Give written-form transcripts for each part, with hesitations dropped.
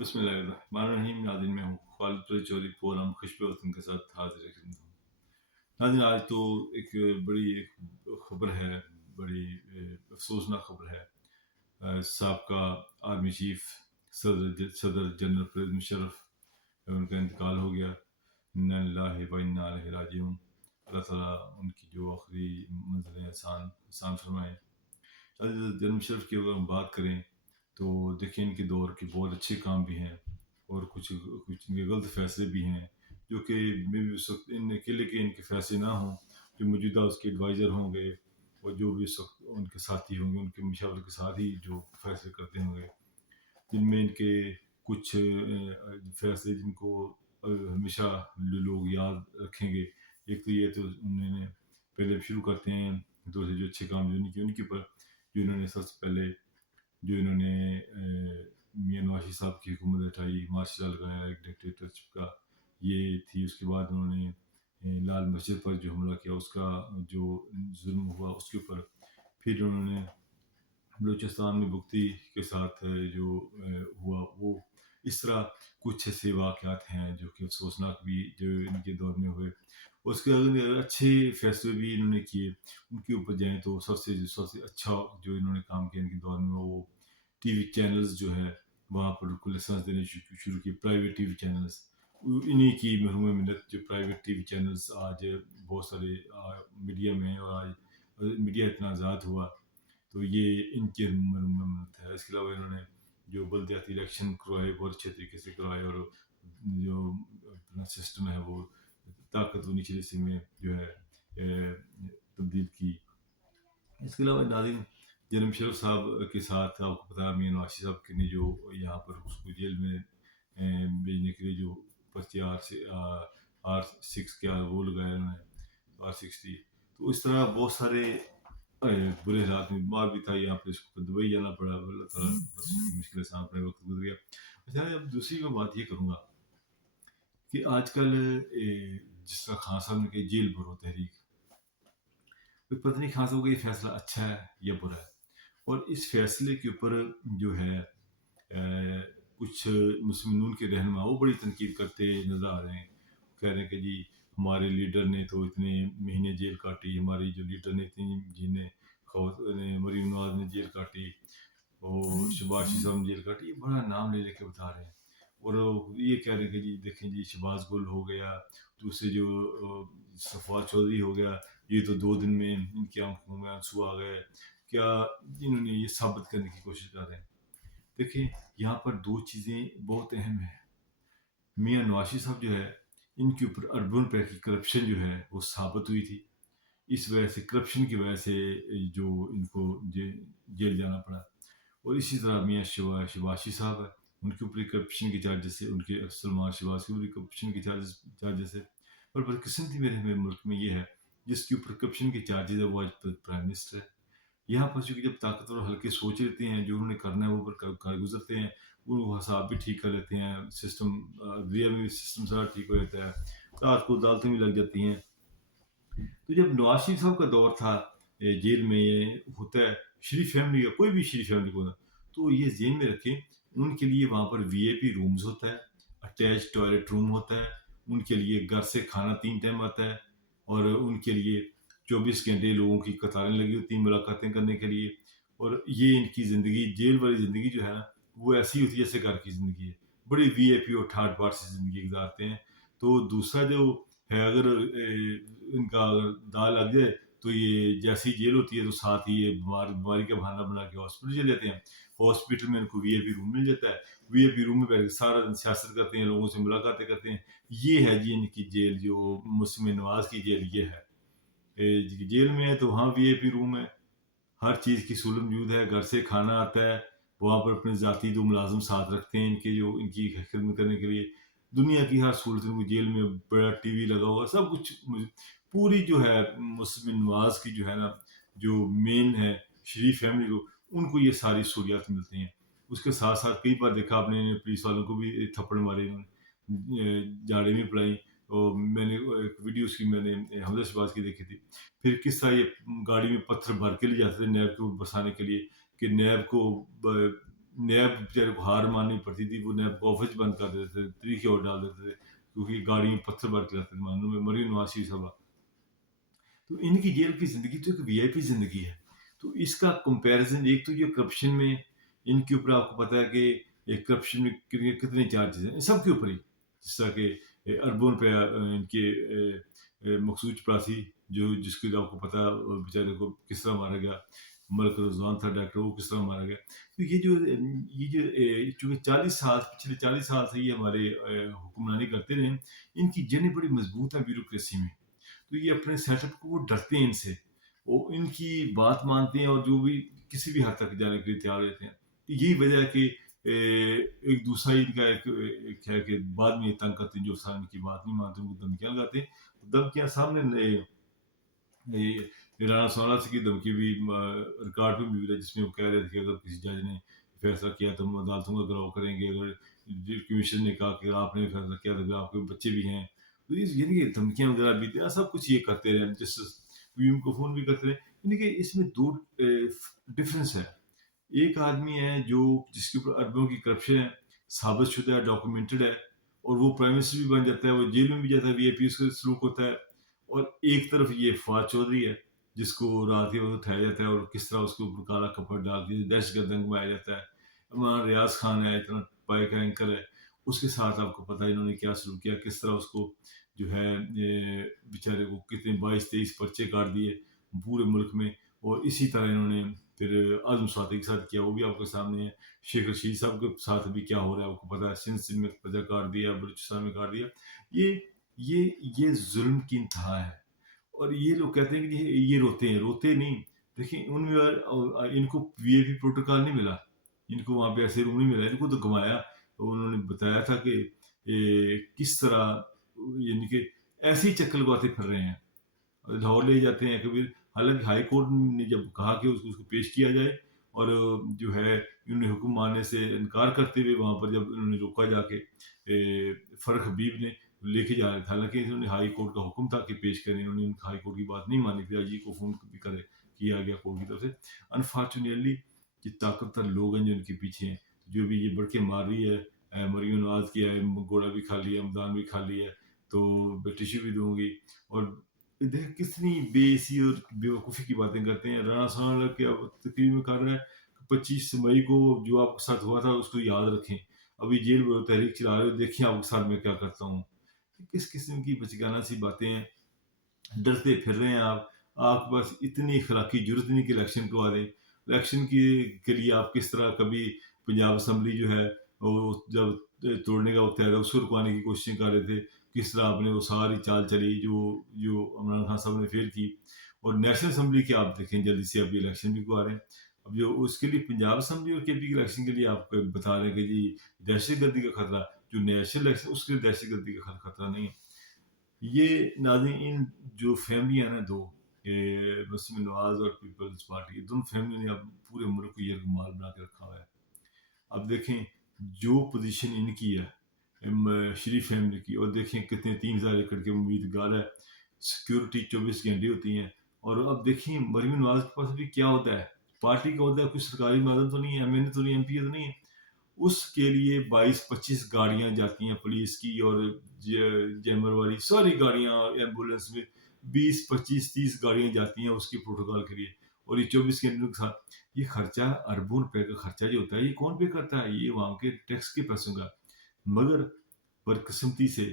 बिस्मिल्लाहिर्रहमानिर्रहीम। नाज़रीन, मैं हूँ खालिद चौधरी। प्रोग्राम खुशबे वतन के साथ हाजिर है खिदमत हूँ। नाज़रीन, आज तो एक बड़ी खबर है, बड़ी अफसोसनाक खबर है। साबका आर्मी चीफ सदर जनरल परवेज़ मुशर्रफ, उनका इंतकाल हो गया। इन्ना लिल्लाहि व इन्ना इलैहि राजिऊन। अल्लाह ताला उनकी जो आखिरी मंज़िलें आसान फरमाए। जनरल मुशर्रफ की अगर हम बात करें तो देखिए, इनके दौर के बहुत अच्छे काम भी हैं और कुछ कुछ इनके गलत फैसले भी हैं, जो कि मे भी उस वक्त इन अकेले के इनके फैसले ना हों। जो मौजूदा उसके एडवाइज़र होंगे और जो भी उस वक्त उनके साथी होंगे, उनके मशावरे के साथ ही जो फैसले करते होंगे, जिनमें इनके कुछ फैसले जिनको हमेशा लोग याद रखेंगे। एक तो ये तो उन्होंने पहले शुरू करते हैं दूसरे जो अच्छे काम जो उनके ऊपर, जो इन्होंने सबसे पहले जो इन्होंने मियाँ नवाज साहब की हुकूमत हटाई, मार्शल लॉ लगाया एक डिक्टेटरशिप का, ये थी। उसके बाद उन्होंने लाल मस्जिद पर जो हमला किया, उसका जो जुल्म हुआ उसके ऊपर। फिर उन्होंने बलूचिस्तान में भुगती के साथ जो हुआ वो, इस तरह कुछ ऐसे वाक़यात हैं जो कि अफसोसनाक भी जो इनके दौर में हुए। उसके अगर अच्छे फैसले भी इन्होंने किए, उनके ऊपर जाएँ तो सबसे अच्छा जो इन्होंने काम किया इनके दौर में, वो टीवी चैनल्स जो है वहाँ पर उनको लाइसेंस देने शुरू किए, प्राइवेट टीवी चैनल्स। इन्हीं की मरहूम मिन्नत जो प्राइवेट टीवी चैनल्स आज बहुत सारे मीडिया में हैं, और आज मीडिया इतना आज़ाद हुआ, तो ये इनकी मरहूम मिन्नत है। इसके अलावा इन्होंने जो बल्दियाती इलेक्शन करवाए बहुत अच्छे तरीके से करवाए, और जो अपना सिस्टम है वो ताकत व निचले हिस्से में जो है तब्दील की। इसके अलावा नाज़रीन, जनरल मुशर्रफ साहब के साथ आपको पता है मियाँ नवाज साहब ने जो यहाँ पर उसको जेल में भेजने के लिए जो पर्चे R6 क्या वो लगाया उन्होंने, R60। तो इस तरह बहुत सारे बुरे हालात में बीमार भी था, यहाँ पे इसको दुबई जाना पड़ा। अल्लाह ताला बस उसकी मुश्किल आसान अपने वक्त गुजर गया। अच्छा, अब दूसरी मैं बात ये करूँगा कि आजकल जिस तरह खान साहब ने कही जेल भरो तहरीक, तो पता नहीं खान साहब का ये फैसला अच्छा है या बुरा है। और इस फैसले के ऊपर जो है कुछ मुस्लिम नून के रहनुमा वो बड़ी तनकीद करते नज़र आ रहे हैं। कह रहे हैं कि जी हमारे लीडर ने तो इतने महीने जेल काटी, हमारी जो लीडर ने इतनी जिन्हें मरीम नवाज ने जेल काटी, और शहबाज साहब ने जेल काटी, ये बड़ा नाम ले लेके बता रहे हैं। और ये कह रहे हैं कि जी देखें जी शहबाज गुल हो गया, दूसरे जो सफवाद चौधरी हो गया, ये तो 2 दिन में इनकी आंखों में आंसू आ गए। क्या इन्होंने ये साबित करने की कोशिश कर रहे हैं। देखिए, यहाँ पर 2 चीज़ें बहुत अहम हैं। मियाँ नवाज साहब जो है, इनके ऊपर अरबों रुपए की करप्शन जो है वो साबित हुई थी। इस वजह से, करप्शन की वजह से जो इनको जेल जाना पड़ा। और इसी तरह मियाँ शहबाशी साहब है, उनके ऊपर करप्शन के चार्जेस से, उनके सलमान शहबाज के ऊपर करप्शन के चार्जेस है। और बदकिस्मती मेरे हमें मुल्क में ये है, जिसके ऊपर करप्शन के चार्जेस है वो आज प्राइम मिनिस्टर है। यहाँ पर चूँकि जब ताकतवर हल्के सोच लेते हैं, जो उन्होंने करना है वो पर कर गुजरते हैं, वो हिसाब भी ठीक कर लेते हैं, सिस्टम अदलिया में भी सिस्टम सारा ठीक हो जाता है, रात को अदालतें भी लग जाती हैं। तो जब नवाज शरीफ साहब का दौर था, जेल में ये होता है, शरीफ फैमिली का कोई भी शरीफ फैमिली को, तो ये जेल में रखें, उनके लिए वहाँ पर वीआईपी रूम्स होता है, अटैच टॉयलेट रूम होता है, उनके लिए घर से खाना 3 टाइम आता है, और उनके लिए 24 घंटे लोगों की कतारें लगी होती हैं मुलाकातें करने के लिए। और ये इनकी ज़िंदगी, जेल वाली ज़िंदगी जो है ना, वो ऐसी होती है जैसे घर की ज़िंदगी है। बड़ी वीआईपी और ठाट-बाट सी ज़िंदगी गुज़ारते हैं। तो दूसरा जो है, अगर इनका अगर दाल लग जाए, तो ये जैसी जेल होती है तो साथ ही ये बीमारी का बहाना बना के हॉस्पिटल चले जाते हैं। हॉस्पिटल में इनको वीआईपी रूम मिल जाता है। वीआईपी रूम में बैठ के सारा दिन सियासत करते हैं, लोगों से मुलाकातें करते हैं। ये है जी इनकी जेल, जो मुस्लिम नवाज की जेल ये है। जेल में है तो वहाँ वीआईपी रूम है, हर चीज़ की सहूलत मौजूद है, घर से खाना आता है, वहाँ पर अपने ज़ाती 2 मुलाज़िम साथ रखते हैं इनके, जो इनकी खिदमत करने के लिए। दुनिया की हर सहूलत इनको जेल में, बड़ा टीवी लगा हुआ, सब कुछ पूरी जो है मुस्लिम नवाज की जो है ना, जो मेन है शरीफ फैमिली को, उनको ये सारी सहूलियात मिलती हैं। उसके साथ-साथ कई बार देखा आपने पुलिस वालों को भी थप्पड़ मारे इन्होंने, झाड़ू में पिटाई। और मैंने एक वीडियो उसकी मैंने हमजा शहबाज की देखी थी। फिर किस तरह ये गाड़ी में पत्थर भर के ले जाते थे नैब को बसाने के लिए, कि नैब को नैब बेचारे को हार माननी पड़ती थी, वो नैब को ऑफिस बंद कर देते थे, तरीके और डाल देते थे, क्योंकि गाड़ी में पत्थर भर के लाते थे मानो में। मरीन नवाज सभा, तो इनकी जेल की जिंदगी तो एक वीआईपी जिंदगी है। तो इसका कंपैरिजन, एक तो ये करप्शन में इनके ऊपर आपको पता है कि करप्शन में कितने चार्जेस हैं सबके ऊपर ही, जिस तरह के अरबों रुपया इनके मखसूद चपरासी, जो जिसके आपको पता बेचारे को किस तरह मारा गया, मलक रजवान था डॉक्टर, वो किस तरह मारा गया। तो ये जो चूंकि 40 साल, पिछले 40 साल से ये हमारे हुक्मरानी करते रहे, इनकी जड़ें बड़ी मजबूत हैं ब्यूरोक्रेसी में। तो ये अपने सेटअप को, वो डरते हैं इनसे, वो इनकी बात मानते हैं और जो भी किसी भी हद तक जाने के लिए तैयार रहते हैं। तो यही वजह है कि एक दूसरा इनका एक है कि बाद में ये तंग करते हैं, जो साल इनकी बात नहीं मानते उनको धमकियां लगाते हैं। धमकियां सामने राणा सोनावाला की धमकी भी रिकॉर्ड में मिल रहा है, जिसमें वो कह रहे थे कि अगर किसी जज ने फैसला किया तो हम अदालतों का घेराव करेंगे, अगर कमीशन ने कहा कि आपने फैसला किया तो आपके बच्चे भी हैं। तो यानी कि धमकियां वगैरह भी देना, सब कुछ ये करते रहे, जस्टिस वीएम को फोन भी करते रहे। यानी कि इसमें दो डिफरेंस है। एक आदमी है जो, जिसके ऊपर अरबों की करप्शन है, साबित शुदा है, डॉक्यूमेंटेड है, और वो प्राइम मिनिस्टर भी बन जाता है, वो जेल में भी जाता है, वीआईपी उसका सलूक होता है। और एक तरफ ये फवाद चौधरी है, जिसको रात के वक्त उठाया जाता है और किस तरह उसके ऊपर काला कपड़ा डाल के दहशतगर्द दंगवाया जाता है। वहाँ रियाज खान है, इतना पाए का एंकर है, उसके साथ आपको पता है इन्होंने क्या शुरू किया, किस तरह उसको जो है बेचारे को कितने 22-23 पर्चे काट दिए पूरे मुल्क में। और इसी तरह इन्होंने फिर आजम स्वाति के साथ किया, वो भी आपके सामने है। शेख रशीद साहब के साथ भी क्या हो रहा है आपको पता है, सिंध में पर्चा काट दिया, बलूचिस्तान में काट दिया। ये ये ये जुल्म की इंतहा है। और ये लोग कहते हैं कि ये रोते हैं, रोते नहीं। देखिए उनमें इनको वीआईपी प्रोटोकॉल नहीं मिला, इनको वहाँ पे ऐसे रूम नहीं मिला, इनको तो घुमाया। उन्होंने बताया था कि किस तरह यानी कि ऐसे ही चक्कर लगाते फिर रहे हैं, लाहौर ले जाते हैं कभी। हालांकि हाई कोर्ट ने जब कहा कि उसको पेश किया जाए, और जो है इन्होंने हुक्म मानने से इनकार करते हुए वहाँ पर जब इन्होंने रोका जाके, फर्क हबीब ने लेके जा रहे थे, हालांकि इन्होंने हाई कोर्ट का हुक्म था कि पेश करें, इन्होंने हाई कोर्ट की बात नहीं मानी, फिर आईजी को फोन भी करे किया गया कोर्ट की तरफ से। अनफॉर्चुनेटली ये ताकतवर लोग हैं जो इनके पीछे हैं, जो भी ये बढ़ के मार रही है, मरियम नवाज की है, गोड़ा भी खा लिया, मदान भी खा लिया है, तो टिश्यू भी दूंगी। और देख कितनी बेसी और बेवकूफ़ी की बातें करते हैं। राणा साहब के अब तकरीर में कर रहा है 25 मई को जो आपके साथ हुआ था उसको याद रखें, अभी जेल में तहरीक चला रहे हो, देखिए आपके साथ मैं क्या करता हूँ। किस किस्म की बचकाना सी बातें हैं, डरते फिर रहे हैं आप। आपके पास इतनी अखलाकी जरूरत नहीं कि इलेक्शन करवा दें। इलेक्शन के लिए आप किस तरह कभी पंजाब असम्बली जो है वो जब तोड़ने का वक्त आया था उसको रुकवाने की कोशिश कर रहे थे, किस तरह आपने वो सारी चाल चली जो जो इमरान खान साहब ने फेल की। और नेशनल असम्बली के आप देखें जल्दी से अभी इलेक्शन भी करवा रहे हैं। अब जो उसके लिए पंजाब असम्बली और केपी के इलेक्शन के लिए आप बता रहे हैं कि जी दहशत गर्दी का खतरा, जो नेशनल इलेक्शन उसके लिए दहशत गर्दी का खतरा नहीं है। ये नाज़रीन, इन जो फैमिली है ना दो, ये मुस्लिम नवाज और पीपल्स पार्टी, ये दोनों फैमिली ने अब पूरे मुल्क को यरगमाल बना के रखा हुआ है। अब देखें जो पोजीशन इनकी है, शरीफ फैमिली की, और देखें कितने 3,000 एकड़ के उम्मीदगार है, सिक्योरिटी 24 घंटे होती हैं। और अब देखिए मरीम नवाज के पास भी क्या होता है, पार्टी का होता है, कुछ सरकारी मुलाजम तो नहीं है, एमएनए तो नहीं, एमपी तो नहीं है। उसके लिए 22-25 गाड़ियां जाती हैं पुलिस की, और जैमर वाली सारी गाड़ियां, एम्बुलेंस में 20-25-30 गाड़ियां जाती हैं उसके प्रोटोकॉल के लिए। और ये 24 घंटे के साथ ये खर्चा, अरबों रुपए का खर्चा जो होता है, ये कौन पे करता है? ये वहां के टैक्स के पैसों का। मगर बदकिस्मती से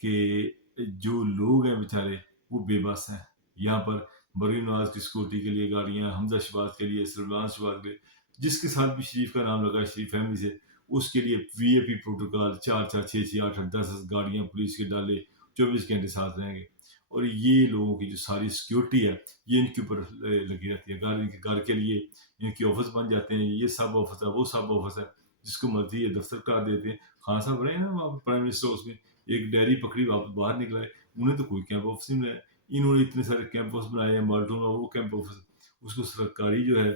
कि जो लोग हैं बेचारे वो बेबस हैं। यहाँ पर मरीन नवाज की सिक्योरिटी के लिए गाड़ियां, हमजा शहबाज के लिए, सरबाज शहबाज के लिए, जिसके साथ भी शरीफ का नाम लगा है शरीफ फैमिली से, उसके लिए वीआईपी प्रोटोकॉल, 4-4, 6-6, 8-8, 10-10 गाड़ियां पुलिस के डाले, 24 घंटे साथ रहेंगे। और ये लोगों की जो सारी सिक्योरिटी है ये इनके ऊपर लगी रहती है। इनके घर के लिए इनके ऑफिस बन जाते हैं, ये सब ऑफिस है, वो सब ऑफिस है, जिसको मर्जी ये दफ्तर करा देते हैं। खान साहब रहे ना वहाँ प्राइम मिनिस्टर, उसमें एक डायरी पकड़ी, वापस बाहर निकला है, उन्हें तो कोई कैंप ऑफिस नहीं मिला है। इन्होंने इतने सारे कैंप ऑफिस बनाए हैं, माल्टोन का वो कैंप ऑफिस, उसको सरकारी जो है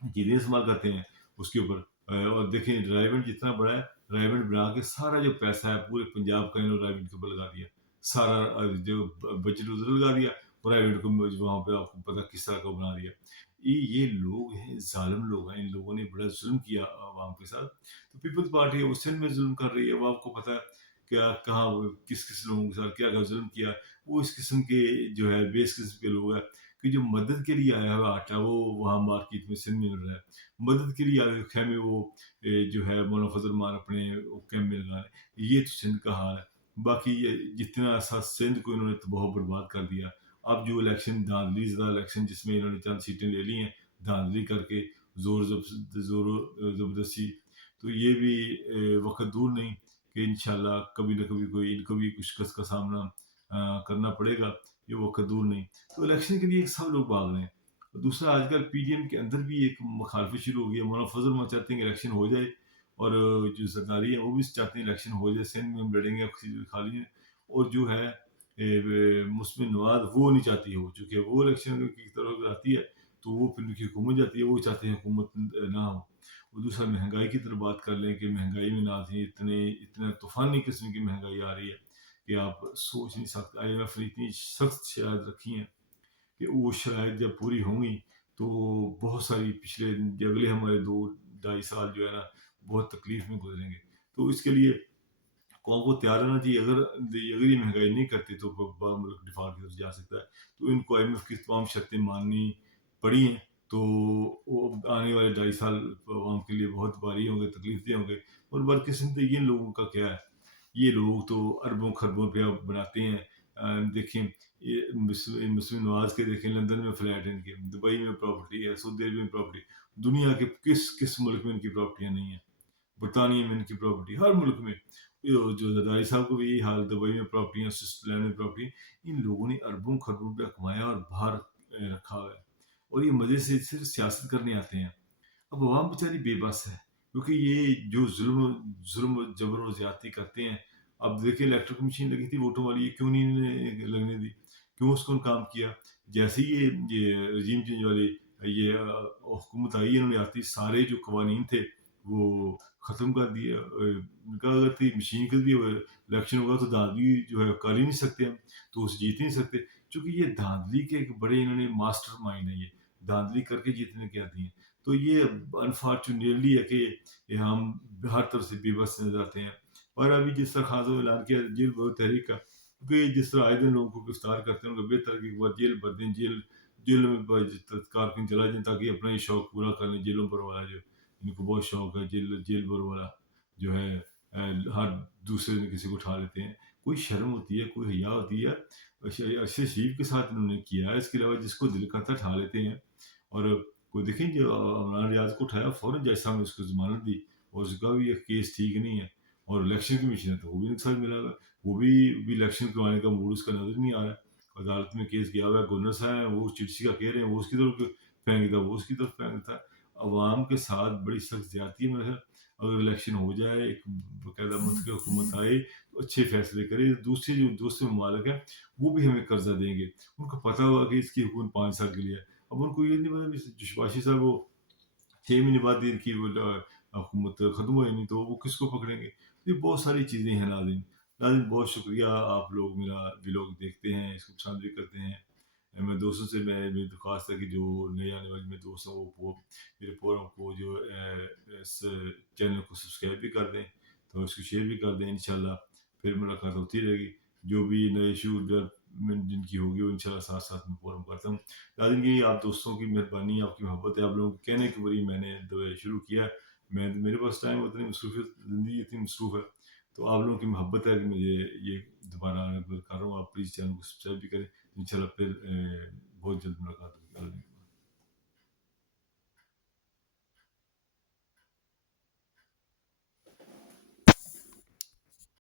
चीजें इस्तेमाल करते हैं उसके ऊपर। और देखें रायगढ़ जितना बड़ा है, रायगढ़ बना के सारा जो पैसा है पूरे पंजाब का इन्होंने रायगढ़ के ऊपर लगा दिया, सारा जो बजट उधर लगा दिया, और रायगढ़ को वहाँ पे आपको पता किस तरह का बना दिया। یہ لوگ ہیں ظالم لوگ ہیں، ان لوگوں نے بڑا ظلم کیا عوام کے ساتھ. تو پیپلز پارٹی ہے وہ سندھ میں ظلم کر رہی ہے، وہ آپ کو پتہ ہے کیا کہاں کس کس لوگوں کے ساتھ کیا کیا ظلم کیا. وہ اس قسم کے جو ہے بیس قسم کے لوگ ہیں کہ جو مدد کے لیے آیا ہوا آٹا وہ وہاں مارکیٹ میں سندھ میں مل رہا ہے. مدد کے لیے آئے ہوئے خیمے وہ جو ہے مولانا فضل مان اپنے کیمپ میں لگا رہے ہیں. یہ تو سندھ کا حال ہے. باقی یہ جتنا سا سندھ کو انہوں نے تباہ و برباد کر دیا. اب جو الیکشن دھاندلی زدہ الیکشن جس میں انہوں نے چند سیٹیں لے لی ہیں دھاندلی کر کے زور و زبردستی، تو یہ بھی وقت دور نہیں کہ انشاءاللہ کبھی نہ کبھی کوئی ان کو بھی کچھ کس کا سامنا کرنا پڑے گا. یہ وقت دور نہیں. تو الیکشن کے لیے سب لوگ بھاگ رہے ہیں. دوسرا آج کل پی ڈی ایم کے اندر بھی ایک مخالفت شروع ہو گئی ہے. مولانا فضل ماں چاہتے ہیں کہ الیکشن ہو جائے، اور جو سرداری ہے وہ بھی چاہتے ہیں الیکشن ہو جائے، سندھ میں ہم لڑیں گے خالی ہیں. اور جو ہے مسلم نواز وہ نہیں چاہتی ہے، وہ چونکہ وہ الیکشن کی طرف آتی ہے تو وہ پھر ان کی حکومت جاتی ہے، وہ چاہتے ہیں حکومت نہ ہو. اور دوسرا مہنگائی کی طرف بات کر لیں کہ مہنگائی میں ناظرین اتنے طوفانی قسم کی مہنگائی آ رہی ہے کہ آپ سوچ نہیں سکتے. آئی ایم ایف نے اتنی سخت شرائط رکھی ہیں کہ وہ شرائط جب پوری ہوں گی تو بہت ساری پچھلے اگلے ہمارے 2-2.5 سال جو ہے نا بہت تکلیف میں گزریں گے. تو اس کے لیے قوم کو تیار رہنا چاہیے. اگر یہ مہنگائی نہیں کرتی تو ملک ڈیفالٹ کی طرف جا سکتا ہے. تو ان کو آئی ایم ایف کی تمام شرطیں ماننی پڑی ہیں. تو وہ آنے والے 2.5 سال عوام کے لیے بہت بھاری ہوں گے، تکلیف دہ ہوں گے. اور بدقسمتی یہ لوگوں کا کیا ہے، یہ لوگ تو اربوں خربوں روپیہ بناتے ہیں. دیکھیں یہ مسلم نواز کے دیکھیں لندن میں فلیٹ ان کے، دبئی میں پراپرٹی ہے، سعودی عرب میں پراپرٹی. دنیا کے کس کس ملک میں ان کی پراپرٹیاں نہیں ہیں؟ برطانیہ میں ان کی پراپرٹی، ہر ملک میں. جو زرداری صاحب کو بھی یہی حال، دبئی میں پراپرٹیاں، سوئٹزرلینڈ میں پراپرٹی. ان لوگوں نے اربوں خربوں روپیہ کمایا اور باہر رکھا ہوا ہے، اور یہ مزے سے صرف سیاست کرنے آتے ہیں. اب عوام بیچاری بے بس ہے کیونکہ یہ جو ظلم و جبر و زیادتی کرتے ہیں. اب دیکھیں الیکٹرک مشین لگی تھی ووٹوں والی، یہ کیوں نہیں لگنے دی، کیوں اس کو کام کیا. جیسے ہی یہ رجیم چینج والے یہ حکومت آئی، انہوں نے آتی سارے جو قوانین تھے وہ ختم کر دیے. کہا اگر تھی مشین کے بھی الیکشن ہوگا تو دھاندلی جو ہے کر ہی نہیں سکتے ہم، تو اس جیت نہیں سکتے. چونکہ یہ دھاندلی کے ایک بڑے انہوں نے ماسٹر مائنڈ ہے، یہ دھاندلی کر کے جیتنے کے آتی ہیں. تو یہ انفارچونیٹلی ہے کہ ہم ہر طرف سے بے بس نظر آتے ہیں. اور ابھی جس طرح خاص اعلان کیا جیل بھر تحریک کا، کیونکہ جس طرح آئے دن لوگوں کو گرفتار کرتے ہیں ان کا بہتر کہ ایک بار جیل بھر دیں، جیل میں کارکن چلا جائیں تاکہ اپنا یہ شوق پورا کر لیں. جیلوں پر والا جو ان کو بہت شوق ہے جیل بھر والا جو ہے، ہر دوسرے دن کسی کو اٹھا لیتے ہیں. کوئی شرم ہوتی ہے، کوئی حیا ہوتی ہے؟ ارشد شریف کے ساتھ انہوں نے کیا ہے، اس کے علاوہ جس کو دل کرتا اٹھا لیتے ہیں. اور کوئی دیکھیں جو عمران ریاض کو اٹھایا فوراً جیسا ہم اس کو ضمانت دی، اور اس کا بھی ایک کیس ٹھیک نہیں ہے. اور الیکشن کمیشن ہے تو وہ بھی نقصان ملا ہوا ہے، وہ بھی الیکشن کروانے کا موڈ اس کا نظر نہیں آ رہا ہے. عدالت میں کیس گیا ہوا ہے، گورنر صاحب ہیں وہ چٹسی کا کہہ رہے ہیں، وہ اس کی طرف پھینک دیتا، وہ اس کی طرف پھینک دیتا. عوام کے ساتھ بڑی سخت زیادتی ہے. میرے اگر الیکشن ہو جائے، ایک باقاعدہ ملک کی حکومت آئے تو اچھے فیصلے کرے. دوسرے ممالک ہیں وہ بھی ہمیں قرضہ دیں گے، ان کو پتہ ہوگا کہ اس کی حکومت 5 سال کے لیے ہے. اب ان کو یہ نہیں پتا جشباشی صاحب وہ 6 مہینے بعد دیر کی وہ حکومت ختم ہو جانی، تو وہ کس کو پکڑیں گے. یہ بہت ساری چیزیں ہیں. ناظرین بہت شکریہ، آپ لوگ میرا ولاگ دیکھتے ہیں، اس کو پسند بھی کرتے ہیں. میں دوستوں سے میری درخواست ہے کہ جو نئے آنے والے میرے دوست ہیں وہ میرے پروگرام کو جو اس چینل کو سبسکرائب بھی کر دیں، تو اس کو شیئر بھی کر دیں. انشاءاللہ پھر ملاقات ہوتی رہے گی. جو بھی نئے ایشو ڈیولپمنٹ جن کی ہوگی وہ انشاءاللہ ساتھ ساتھ میں پروگرام کرتا ہوں. ناظرین یہ آپ دوستوں کی مہربانی، آپ کی محبت ہے، آپ لوگوں کے کہنے کے بری میں نے شروع کیا. میرے پاس ٹائم اتنی مصروفیت، زندگی اتنی مصروف ہے، تو آپ لوگوں کی محبت ہے کہ مجھے یہ دوبارہ کر رہا ہوں. آپ پلیز چینل کو سبسکرائب بھی کریں. انشاءاللہ پھر بہت جلد ملاقات ہوگی.